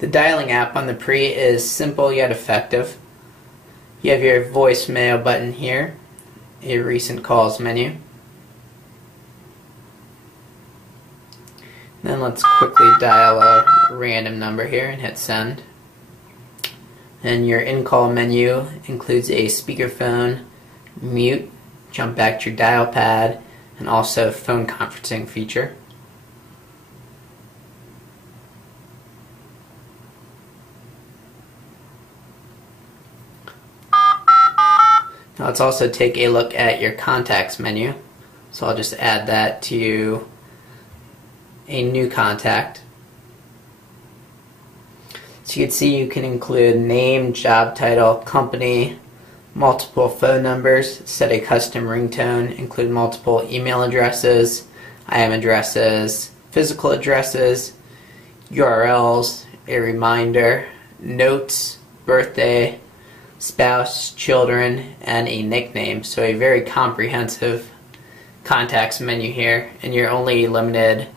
The dialing app on the Pre is simple yet effective. You have your voicemail button here, a recent calls menu. Then let's quickly dial a random number here and hit send. And your in-call menu includes a speakerphone, mute, jump back to your dial pad, and also phone conferencing feature. Now let's also take a look at your contacts menu. So I'll just add that to a new contact. So you can see you can include name, job title, company, multiple phone numbers, set a custom ringtone, include multiple email addresses, IM addresses, physical addresses, URLs, a reminder, notes, birthday, spouse, children, and a nickname. So a very comprehensive contacts menu here, and you're only limited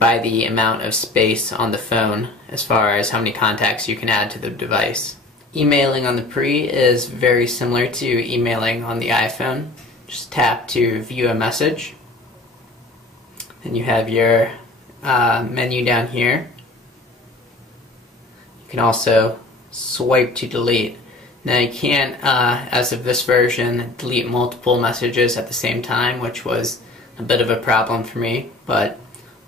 by the amount of space on the phone as far as how many contacts you can add to the device. Emailing on the Pre is very similar to emailing on the iPhone. Just tap to view a message. Then you have your menu down here. You can also swipe to delete. Now you can't, as of this version, delete multiple messages at the same time, which was a bit of a problem for me, but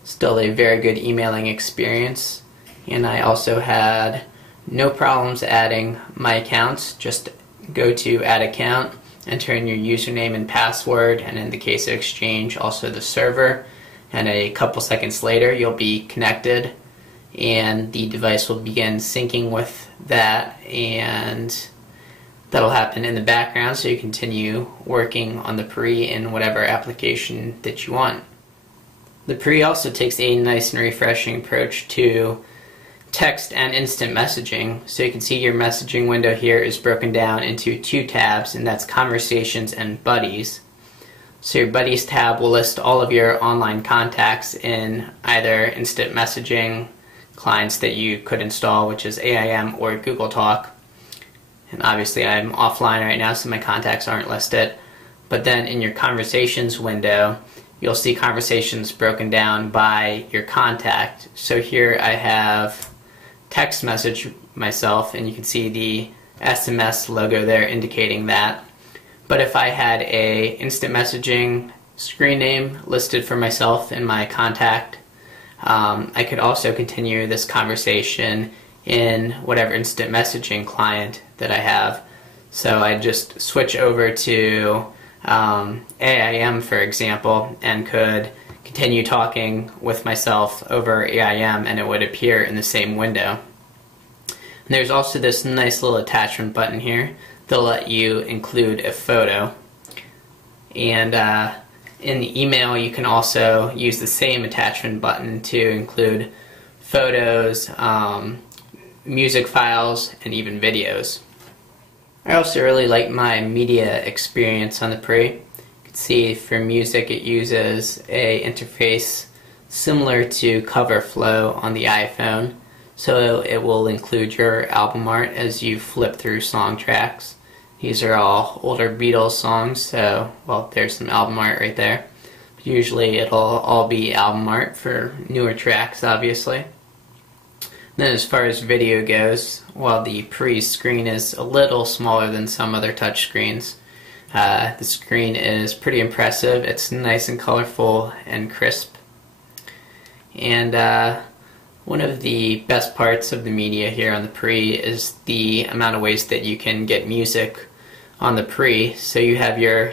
still a very good emailing experience. And I also had no problems adding my accounts. Just go to add account, enter in your username and password, and in the case of Exchange, also the server, and a couple seconds later you'll be connected and the device will begin syncing with that, and that'll happen in the background so you continue working on the Pre in whatever application that you want. The Pre also takes a nice and refreshing approach to text and instant messaging. So you can see your messaging window here is broken down into two tabs, and that's Conversations and Buddies. So your Buddies tab will list all of your online contacts in either instant messaging clients that you could install, which is AIM or Google Talk. And obviously I'm offline right now, so my contacts aren't listed. But then in your Conversations window, you'll see conversations broken down by your contact. So here I have text message myself, and you can see the SMS logo there indicating that. But if I had a instant messaging screen name listed for myself in my contact, I could also continue this conversation in whatever instant messaging client that I have. So I just switch over to AIM, for example, and could continue talking with myself over AIM, and it would appear in the same window. And there's also this nice little attachment button here that'll let you include a photo. And in the email you can also use the same attachment button to include photos, music files, and even videos. I also really like my media experience on the Pre. You can see for music it uses a interface similar to CoverFlow on the iPhone. So it will include your album art as you flip through song tracks. These are all older Beatles songs, so, well, there's some album art right there. But usually it'll all be album art for newer tracks, obviously. Then as far as video goes, while the Pre screen is a little smaller than some other touch screens, the screen is pretty impressive. It's nice and colorful and crisp. And one of the best parts of the media here on the Pre is the amount of ways that you can get music on the Pre. So you have your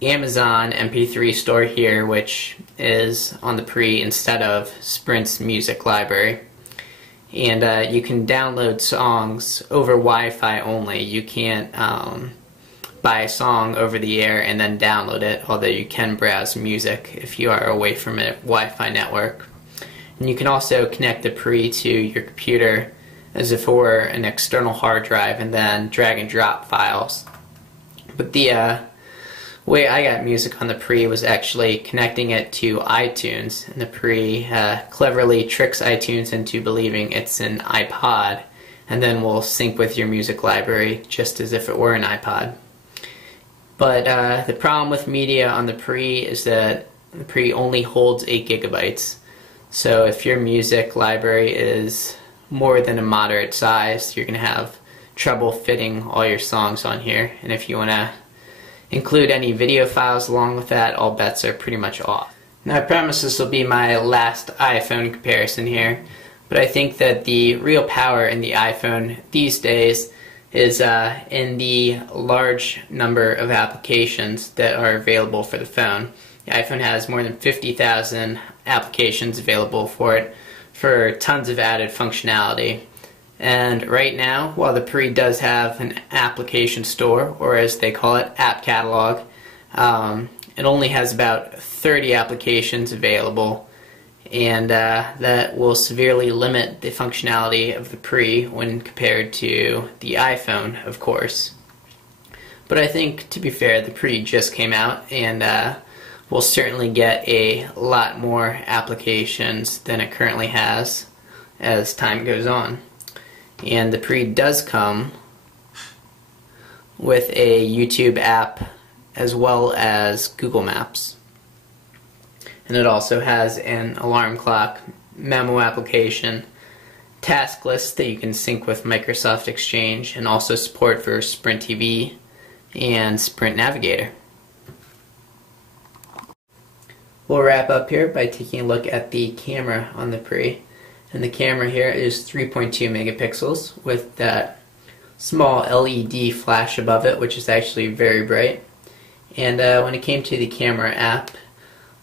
Amazon MP3 store here, which is on the Pre instead of Sprint's music library. And you can download songs over Wi-Fi only. You can't buy a song over the air and then download it, although you can browse music if you are away from a Wi-Fi network. And you can also connect the Pre to your computer as if it were an external hard drive and then drag and drop files. But the way I got music on the Pre was actually connecting it to iTunes, and the Pre cleverly tricks iTunes into believing it's an iPod, and then will sync with your music library just as if it were an iPod. But the problem with media on the Pre is that the Pre only holds 8 gigabytes. So if your music library is more than a moderate size, you're going to have trouble fitting all your songs on here. And if you want to include any video files along with that, all bets are pretty much off. Now I promise this will be my last iPhone comparison here, but I think that the real power in the iPhone these days is in the large number of applications that are available for the phone. The iPhone has more than 50,000 applications available for it for tons of added functionality. And right now, while the Pre does have an application store, or as they call it, app catalog, it only has about 30 applications available, and that will severely limit the functionality of the Pre when compared to the iPhone, of course. But I think, to be fair, the Pre just came out, and we'll certainly get a lot more applications than it currently has as time goes on. And the Pre does come with a YouTube app as well as Google Maps. And it also has an alarm clock, memo application, task list that you can sync with Microsoft Exchange, and also support for Sprint TV and Sprint Navigator. We'll wrap up here by taking a look at the camera on the Pre. And the camera here is 3.2 megapixels with that small LED flash above it, which is actually very bright. And when it came to the camera app,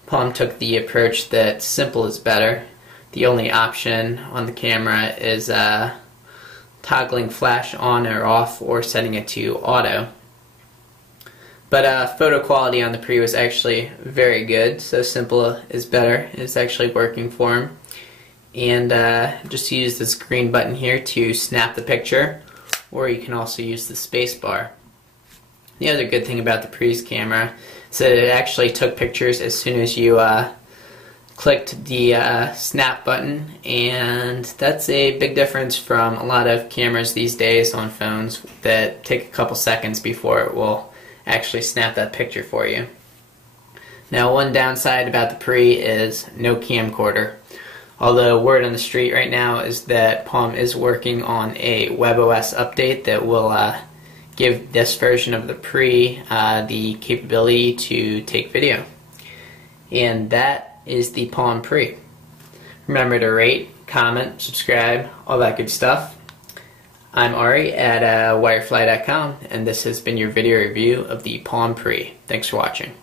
Palm took the approach that simple is better. The only option on the camera is toggling flash on or off or setting it to auto. But photo quality on the Pre was actually very good, so simple is better. It's actually working for him. And just use this green button here to snap the picture, or you can also use the space bar. The other good thing about the Pre's camera is that it actually took pictures as soon as you clicked the snap button, and that's a big difference from a lot of cameras these days on phones that take a couple seconds before it will actually snap that picture for you. Now, one downside about the Pre is no camcorder. Although word on the street right now is that Palm is working on a WebOS update that will give this version of the Pre the capability to take video. And that is the Palm Pre. Remember to rate, comment, subscribe, all that good stuff. I'm Ari at wirefly.com, and this has been your video review of the Palm Pre. Thanks for watching.